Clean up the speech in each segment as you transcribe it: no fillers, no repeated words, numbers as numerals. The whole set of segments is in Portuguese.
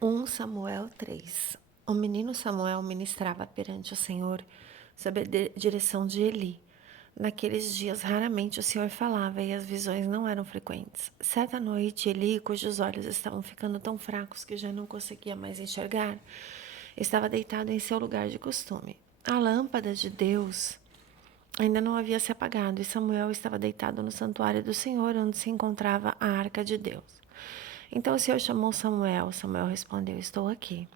1 Samuel 3. O menino Samuel ministrava perante o Senhor sob a direção de Eli. Naqueles dias, raramente o Senhor falava e as visões não eram frequentes. Certa noite, Eli, cujos olhos estavam ficando tão fracos que já não conseguia mais enxergar, estava deitado em seu lugar de costume. A lâmpada de Deus ainda não havia se apagado e Samuel estava deitado no santuário do Senhor, onde se encontrava a arca de Deus. Então o Senhor chamou Samuel. Samuel respondeu: Estou aqui.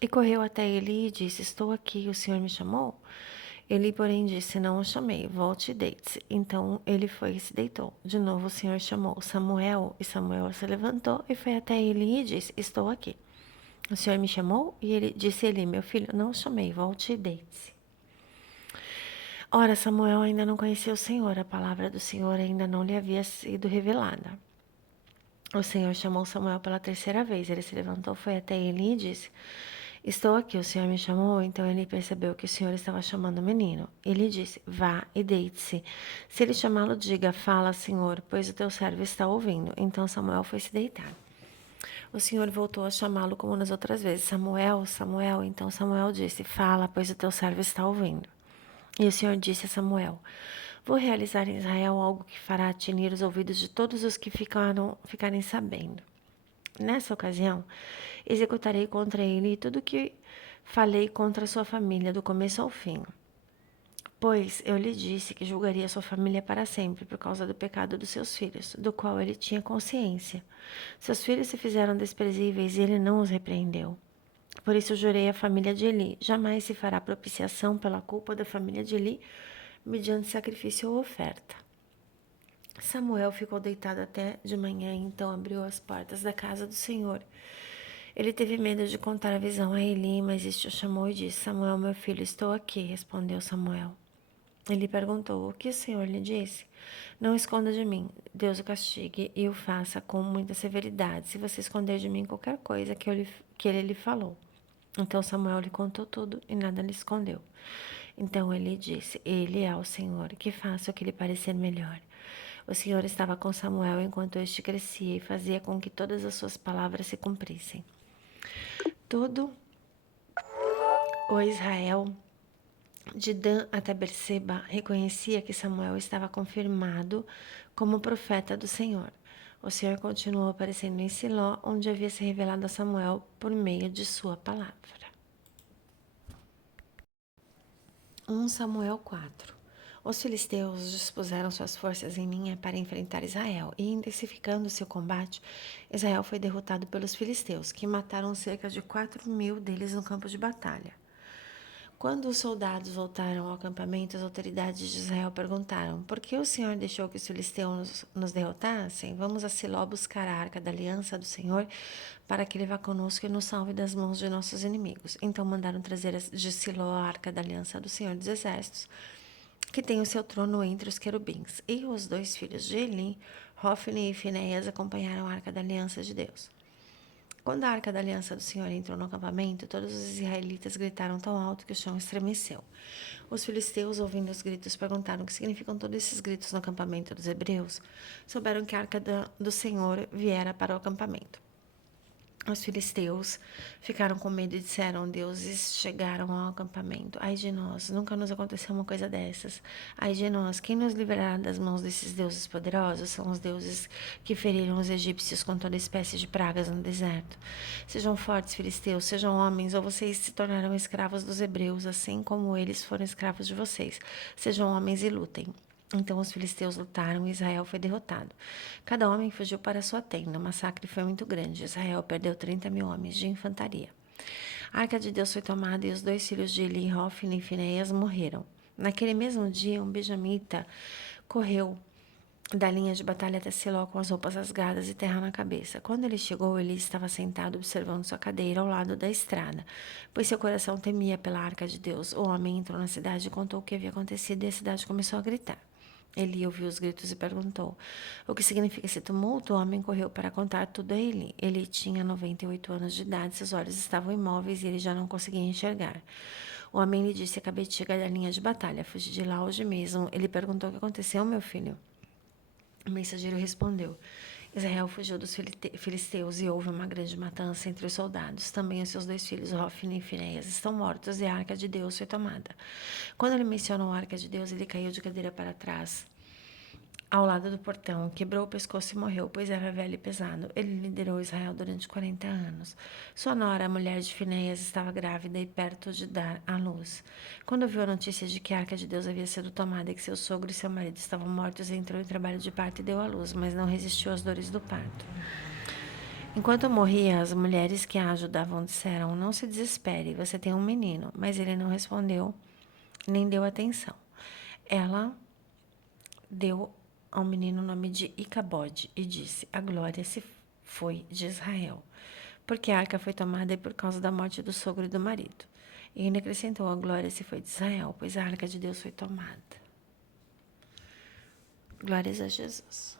E correu até Eli e disse: Estou aqui, o Senhor me chamou? Eli, porém, disse: Não o chamei, volte e deite-se. Então ele foi e se deitou. De novo o Senhor chamou Samuel, e Samuel se levantou e foi até Eli e disse: Estou aqui. O Senhor me chamou? E ele disse: Eli, meu filho, não o chamei, volte e deite-se. Ora, Samuel ainda não conhecia o Senhor, a palavra do Senhor ainda não lhe havia sido revelada. O Senhor chamou Samuel pela terceira vez. Ele se levantou, foi até Eli e disse: Estou aqui, o Senhor me chamou. Então ele percebeu que o Senhor estava chamando o menino. Ele disse: Vá e deite-se. Se ele chamá-lo, diga: Fala, Senhor, pois o teu servo está ouvindo. Então Samuel foi se deitar. O Senhor voltou a chamá-lo como nas outras vezes: Samuel, Samuel. Então Samuel disse: Fala, pois o teu servo está ouvindo. E o Senhor disse a Samuel: Vou realizar em Israel algo que fará atinir os ouvidos de todos os que ficarem sabendo. Nessa ocasião, executarei contra ele tudo o que falei contra a sua família, do começo ao fim. Pois eu lhe disse que julgaria sua família para sempre por causa do pecado dos seus filhos, do qual ele tinha consciência. Seus filhos se fizeram desprezíveis e ele não os repreendeu. Por isso jurei à família de Eli: jamais se fará propiciação pela culpa da família de Eli, mediante sacrifício ou oferta. Samuel ficou deitado até de manhã e então abriu as portas da casa do Senhor. Ele teve medo de contar a visão a Eli, mas este o chamou e disse: Samuel, meu filho, estou aqui, respondeu Samuel. Ele perguntou: O que o Senhor lhe disse? Não esconda de mim. Deus o castigue e o faça com muita severidade, se você esconder de mim qualquer coisa que ele lhe falou. Então Samuel lhe contou tudo e nada lhe escondeu. Então ele disse: Ele é o Senhor, que faça o que lhe parecer melhor. O Senhor estava com Samuel enquanto este crescia e fazia com que todas as suas palavras se cumprissem. Todo o Israel, de Dan até Berseba, reconhecia que Samuel estava confirmado como profeta do Senhor. O Senhor continuou aparecendo em Siló, onde havia se revelado a Samuel por meio de sua palavra. 1 Samuel 4. Os filisteus dispuseram suas forças em linha para enfrentar Israel, e intensificando seu combate, Israel foi derrotado pelos filisteus, que mataram cerca de 4.000 deles no campo de batalha. Quando os soldados voltaram ao acampamento, as autoridades de Israel perguntaram: Por que o Senhor deixou que os filisteus nos derrotassem? Vamos a Siló buscar a arca da aliança do Senhor, para que ele vá conosco e nos salve das mãos de nossos inimigos. Então mandaram trazer de Siló a arca da aliança do Senhor dos Exércitos, que tem o seu trono entre os querubins. E os dois filhos de Eli, Hofni e Finéias, acompanharam a arca da aliança de Deus. Quando a arca da aliança do Senhor entrou no acampamento, todos os israelitas gritaram tão alto que o chão estremeceu. Os filisteus, ouvindo os gritos, perguntaram o que significam todos esses gritos no acampamento dos hebreus. Souberam que a arca do Senhor viera para o acampamento. Os filisteus ficaram com medo e disseram: Deuses chegaram ao acampamento. Ai de nós, nunca nos aconteceu uma coisa dessas. Ai de nós, quem nos livrará das mãos desses deuses poderosos? São os deuses que feriram os egípcios com toda espécie de pragas no deserto. Sejam fortes, filisteus, sejam homens, ou vocês se tornarão escravos dos hebreus, assim como eles foram escravos de vocês. Sejam homens e lutem. Então os filisteus lutaram e Israel foi derrotado. Cada homem fugiu para sua tenda. O massacre foi muito grande. Israel perdeu 30.000 homens de infantaria. A arca de Deus foi tomada e os dois filhos de Eli, Hofni e Finéias, morreram. Naquele mesmo dia, um benjamita correu da linha de batalha até Siló com as roupas rasgadas e terra na cabeça. Quando ele chegou, ele estava sentado observando sua cadeira ao lado da estrada, pois seu coração temia pela arca de Deus. O homem entrou na cidade e contou o que havia acontecido e a cidade começou a gritar. Eli ouviu os gritos e perguntou: O que significa esse tumulto? O homem correu para contar tudo a Eli. Ele tinha 98 anos de idade, seus olhos estavam imóveis e ele já não conseguia enxergar. O homem lhe disse: Acabei de chegar da linha de batalha, fugi de lá hoje mesmo. Ele perguntou: O que aconteceu, meu filho? O mensageiro respondeu: Israel fugiu dos filisteus e houve uma grande matança entre os soldados. Também os seus 2 filhos, Hofni e Finéias, estão mortos e a arca de Deus foi tomada. Quando ele mencionou a arca de Deus, ele caiu de cadeira para trás, ao lado do portão, quebrou o pescoço e morreu, pois era velho e pesado. Ele liderou Israel durante 40 anos. Sua nora, a mulher de Finéias, estava grávida e perto de dar à luz. Quando ouviu a notícia de que a arca de Deus havia sido tomada e que seu sogro e seu marido estavam mortos, entrou em trabalho de parto e deu à luz, mas não resistiu às dores do parto. Enquanto morria, as mulheres que a ajudavam disseram: "Não se desespere, você tem um menino." Mas ele não respondeu, nem deu atenção. Ela deu ao menino o nome de Icabode e disse: "A glória se foi de Israel, porque a arca foi tomada e por causa da morte do sogro e do marido." E ainda acrescentou: "A glória se foi de Israel, pois a arca de Deus foi tomada." Glórias a Jesus.